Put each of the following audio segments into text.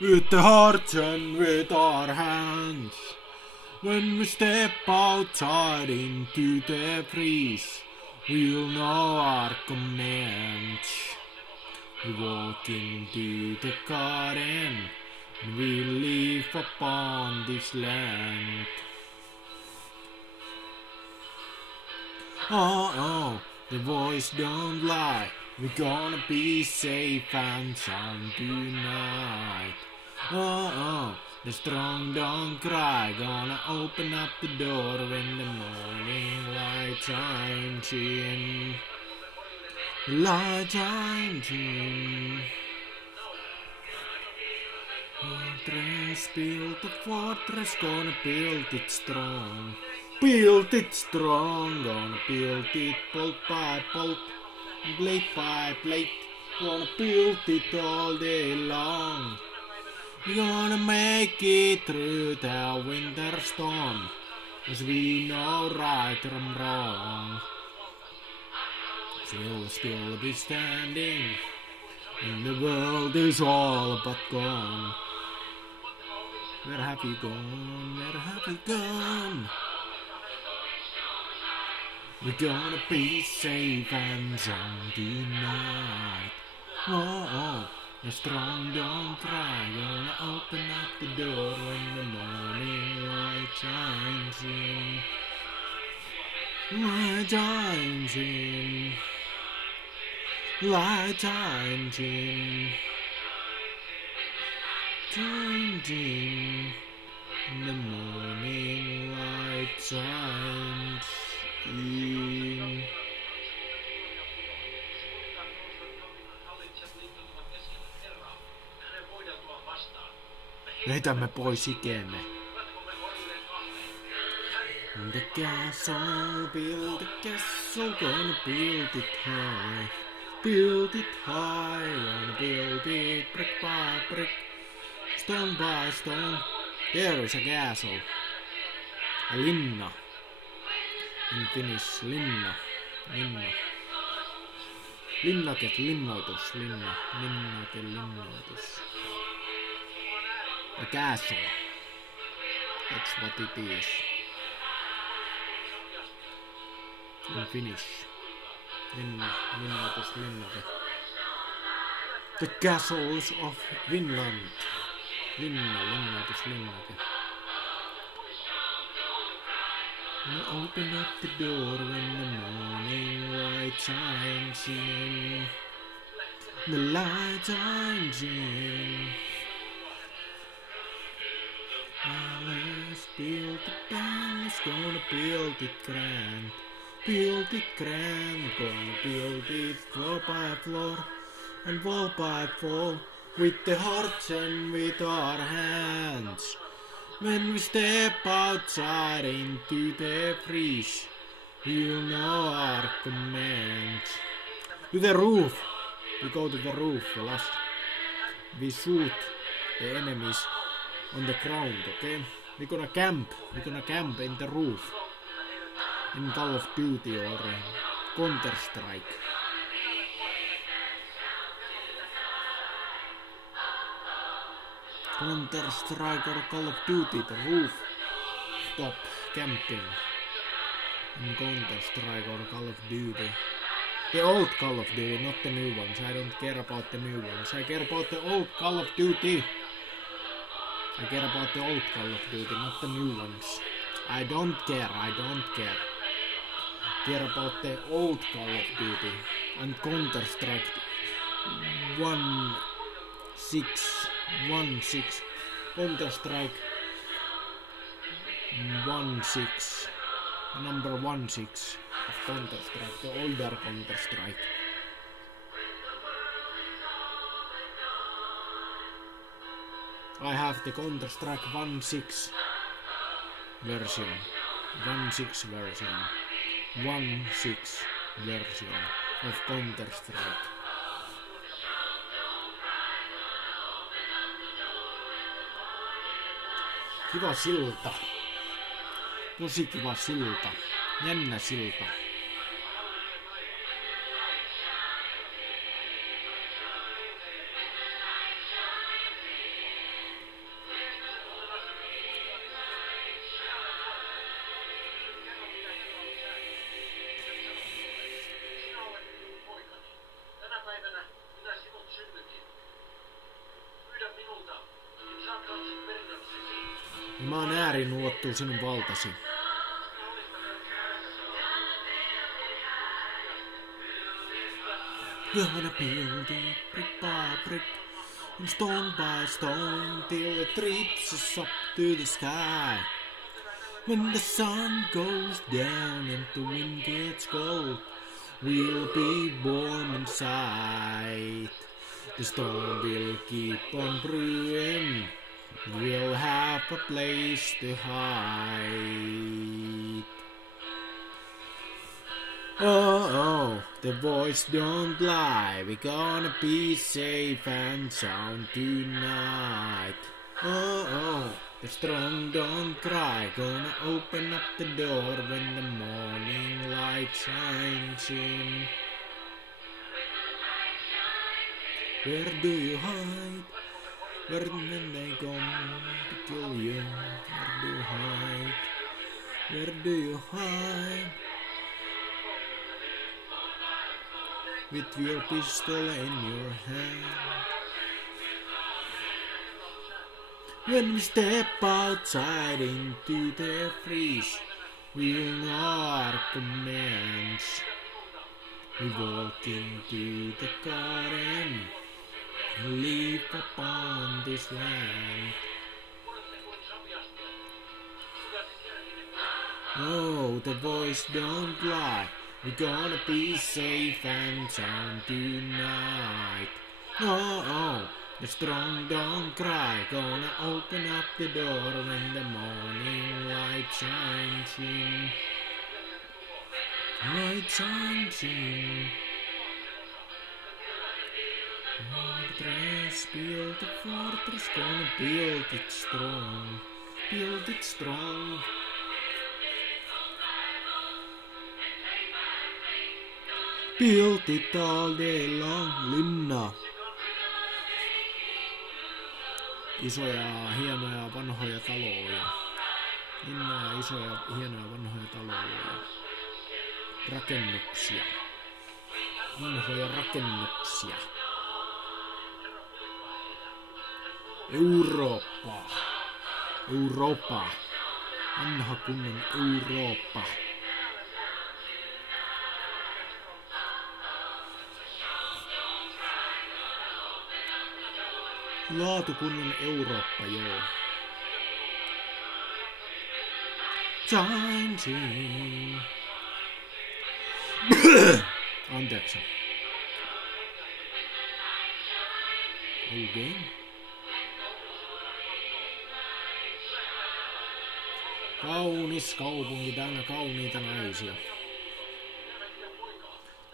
With the heart and with our hands. When we step outside into the breeze, we'll know our commands. We walk into the garden, and we live upon this land. Oh, the voice don't lie. We're gonna be safe and sound tonight. Oh, the strong don't cry. Gonna open up the door when the morning light shines in. Light shines in. Fortress, build the fortress, gonna build it strong. Build it strong, gonna build it bolt by bolt, blade by blade, gonna build it all day long. We're gonna make it through the winter storm, as we know right from wrong. We'll still be standing, and the world is all but gone. Where have you gone? Where have you gone? We're gonna be safe and sound tonight. Oh, the strong don't cry. Gonna open up the door when the morning light shines in. Light shines in. Light shines in. Shines in. The morning light shines in. Heitämme pois ikemme. The castle, build the castle, gonna build it high. Build it high, gonna build it brick by brick, stone by stone. There is a castle. A linna. In Finnish, linna. Linna. Linnaket, linnoitus, linna. Linnake, linnoitus. A castle. That's what it is. In Finnish. Linna, linnoitus, linnake. The castles of Finland. Linna, linnoitus, linnake. We'll open up the door when the morning light shines in. The light shines in. Let's build the palace, gonna build it grand. Build it grand, gonna build it floor by floor and wall by wall, with the hearts and with our hands. When we step outside into the breeze, you know our commands. To the roof. We go to the roof, last. We shoot the enemies on the ground, okay? We're gonna camp in the roof. In Call of Duty or Counter-Strike. Counter-Strike or Call of Duty, the roof top camping. In Counter-Strike or Call of Duty. The old Call of Duty, not the new ones. I don't care about the new ones. I care about the old Call of Duty. I care about the old Call of Duty, not the new ones. I don't care. I care about the old Call of Duty and Counter-Strike 1.6 Counter-Strike 1.6 number 1.6 of Counter-Strike, the older Counter-Strike. I have the Counter-Strike 1.6 version. 1.6 version. 1.6 version of Counter-Strike. Kiva silta. Tosi kiva silta. Jännä silta. Ja mä oon ääriin ulottuu sinun valtasi. Gonna build it brick by brick and stone by stone till it reaches up to the sky. When the sun goes down and the wind gets cold, we'll be warm inside. The stone will keep on brewing. We'll have a place to hide. Oh, oh, the voice don't lie. We're gonna be safe and sound tonight. Oh, oh, the strong don't cry. Gonna open up the door when the morning light shines in. Where do you hide? Where when they come to kill you? Where do you hide? Where do you hide? With your pistol in your hand. When we step outside into the freeze, we'll know our commands. We walk into the garden, leap upon this land. Oh, the voice don't lie. We're gonna be safe and sound tonight. Oh, oh, the strong don't cry. Gonna open up the door when the morning light shines in. Light shines in. Fortress, build the fortress. Gonna build it strong. Build it strong. Built it all day long, linna. Isoja, hienoja, vanhoja taloja. Linna ja isoja, hienoja, vanhoja taloja. Rakennuksia. Vanhoja rakennuksia. Eurooppa. Eurooppa. Vanha kunnon Eurooppa. Laatukunnon Eurooppa, joo. Changing. Anteeksi. Okei. Kaunis kaupunki, täynnä kauniita naisia.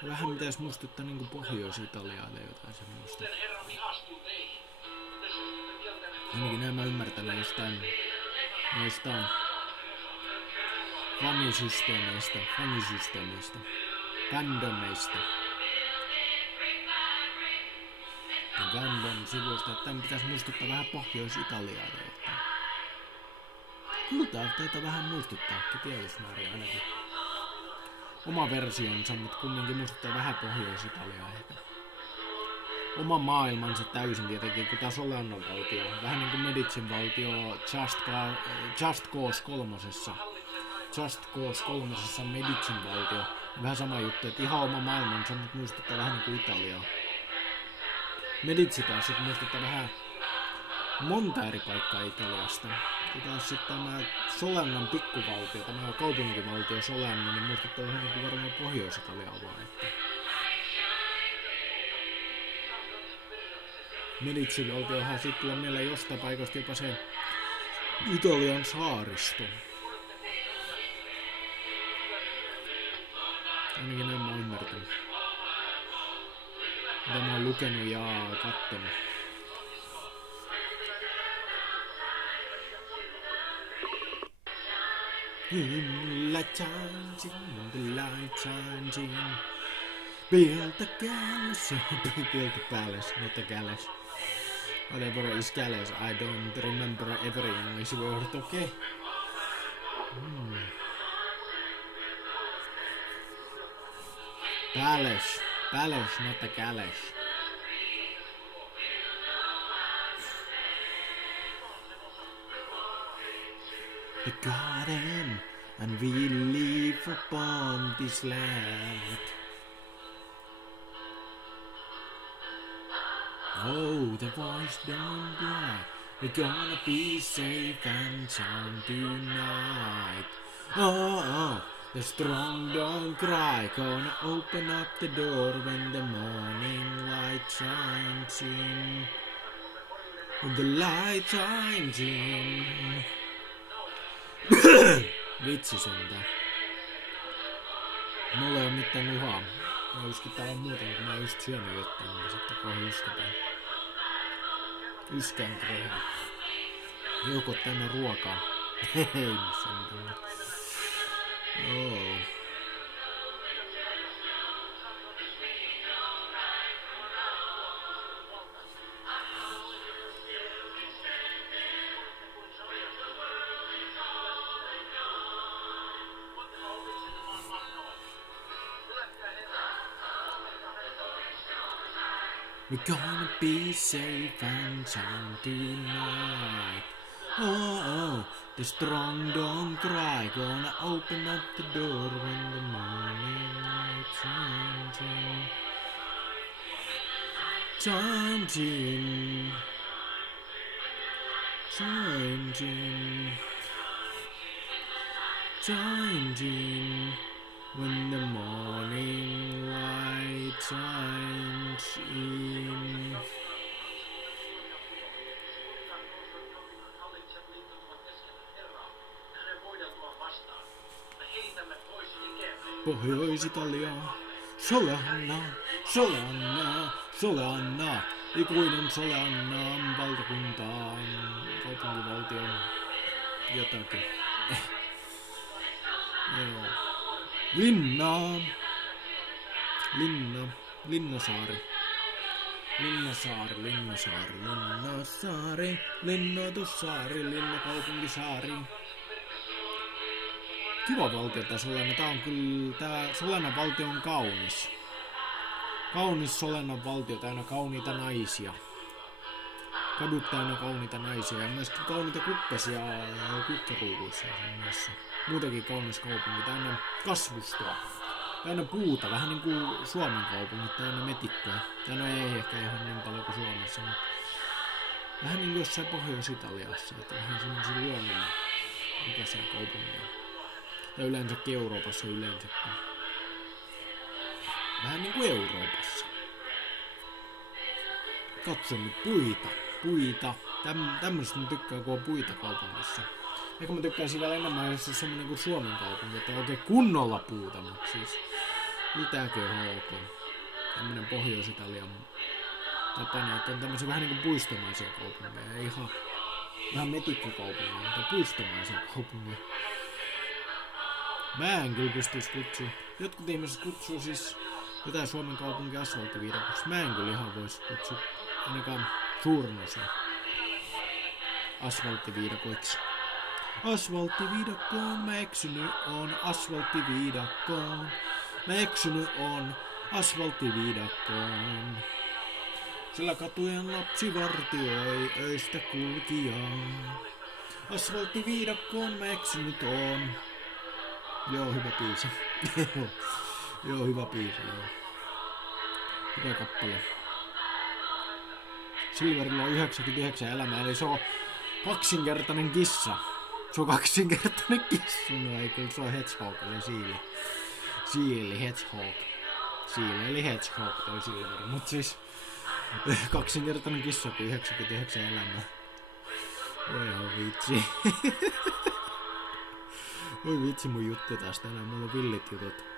Vähän mitäis muistuttaa niinku Pohjois-Italiaa tai jotain semmoista. Ainakin näin mä ymmärtänyt jostain noista fanisysteemeistä, fandomeista ja fandom sivuista, että tämän pitäisi muistuttaa vähän Pohjois-Italiaa. Kyllä taitaa vähän muistuttaakin tietysmäärin ainakin. Oma versionsa, mutta kumminkin muistuttaa vähän Pohjois-Italiaa ehkä. Oma maailmansa täysin tietenkin, kun taas Soleannon valtio. Vähän niin kuin Medicin valtio Just Cause 3:ssa. Just Cause 3:ssa Medicin valtio. Vähän sama juttu, että ihan oma maailmansa, mutta muistuttaa vähän niin kuin Italiaa. Medici taas sitten muistuttaa vähän monta eri paikkaa Italiasta. Ja taas sitten tämä Soleannon pikkuvaltio, tämä kaupunkivaltio Soleannon, niin muistuttaa vähän niin kuin varmaan Pohjois-Italiaa vaan. Että Medicin valtiohan sitten tulee mieleen jostain paikasta jopa se Italian saaristo. Ainakin näin mä oon ymmärtänyt. Mitä mä oon lukenut ja kattonut. Light changing, the light changing. Build the palace, build the palace, not the palace. Whatever is palace, I don't remember every English word, okay? Palace, palace, not the palace. the garden, and we live upon this land. Oh, the voice don't lie. We're gonna be safe and sound tonight. Oh, the strong don't cry. Gonna open up the door when the morning light shines in. When the light shines in. Vitsi sentään. Mulla ei oo mitään uhaa. Mä yskin täällä muuten, kun mä oon just syönyt jotain, niin sitten kohan yskätään. Yskään krehän. Joko tänne ruokaa? Hei, sentään. Joo. We're gonna be safe and sound tonight. Oh, the strong don't cry. Gonna open up the door when the morning light shines in. Shines in. Shines in. Shines in. When the morning light shines in. Pohjois-Italia, Soleanna, Soleanna, Soleanna, ikuinen Soleanna, valtakunta, kaupunkivaltio, jotakin. Joo. Linnasaari, linnoitussaari, linnakaupunkisaari. Kiva valtio tää Soleanna, tää Soleannan valtio on kaunis. Kaunis Soleannan valtio, täynnä kauniita naisia. Kadut täynnä kauniita naisia ja myöskin kauniita kukkasia kukkaruuduissa. Muutenkin kaunis kaupunki, täynnä kasvustoa. Täynnä puuta, vähän niin kuin Suomen kaupungit, täynnä metikköä. Täynnä ei ehkä ihan niin paljon kuin Suomessa, mutta vähän niin kuin jossain Pohjois-Italiassa, että vähän semmosia luonnon ikäisiä kaupungeja. Ja yleensäkin Euroopassa yleensäkin. Vähän niin kuin Euroopassa. Katso nyt puita. Tämmöistä mä tykkään, kun on puita kaupungissa. Ehkä mä tykkäisin vielä enemmän, jos se on semmonen kuin Suomen kaupunki, että on oikein kunnolla puuta, mutta siis mitäkö ok. Tämmönen Pohjois-Italian tapana, että on tämmöisiä vähän niinku puistomaisia kaupungeja, ei ihan metikkokaupungeja, mutta puistomaisia kaupungeja. Mä en kyllä pystyisi kutsua. Jotkut ihmiset kutsuu siis jotain Suomen kaupunkia asfalttiviidakoksi. Mä en kyllä ihan vois kutsua ainakaan suurin osa asfalttiviidakoiksi. Asfalttiviidakkoon mä eksynyt on, asfalttiviidakkoon. Mä eksynyt on, asfalttiviidakkoon. Sillä katujen lapsi vartioi öistä kulkijaa. Asfalttiviidakkoon mä eksynyt on. Joo, hyvä biisi. Joo, hyvä biisi, joo. Hyvä kappale. Silverillä on 99 elämää, eli se on kaksinkertainen kissa. Se on kaksinkertainen kissa. No ei kyllä, se on Hedgehog, eli siili. Siili, Hedgehog. Siili, eli Hedgehog toi Silver. Mut siis kaksinkertainen kissa kuin 99 elämää. Oi ihan vitsi. Oi vitsi mun juttu taas tänään, mulla on villit jutut.